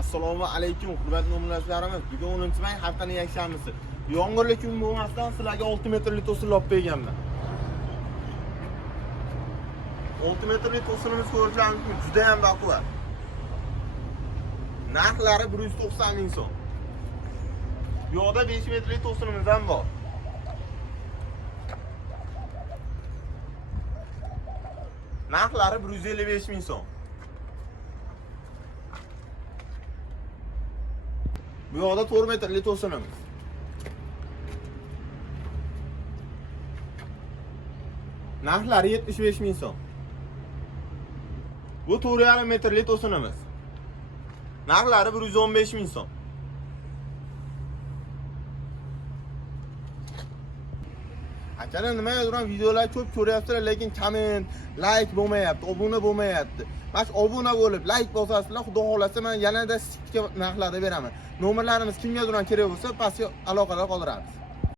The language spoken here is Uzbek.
Assalomu alaykum, hurmatli muxlislarimiz. Bugun 10-may haftaning yakshanbasi. Yomg'irli kun bo'lmasdan sizlarga 6 metrli to'sin olib berganman. 6 metrli to'sinimiz ko'rishlaringiz mumkin, juda ham baquvvat. Narxlari 190 ming so'm. Bu yoqda 5 metrli to'sinimiz ham bor. Narxlari 155 ming so'm. Bu yoqda 4 metrli to'sinimiz. Narxlari 75 ming so'm. Bu 4,5 metrli to'sinimiz. Narxlari 115 ming so'm. Akalar nima yozgan videolar ko'p ko'ryapsizlar, lekin komment, like bo'lmayapti, obuna bo'lmayapti. Mana obuna bo'lib, like bosasizlar, xudo xolasa men yanada sizga narxlarda beraman. Nomerlarimiz kimga kerak bo'lsa, pastga aloqalar qoldiramiz.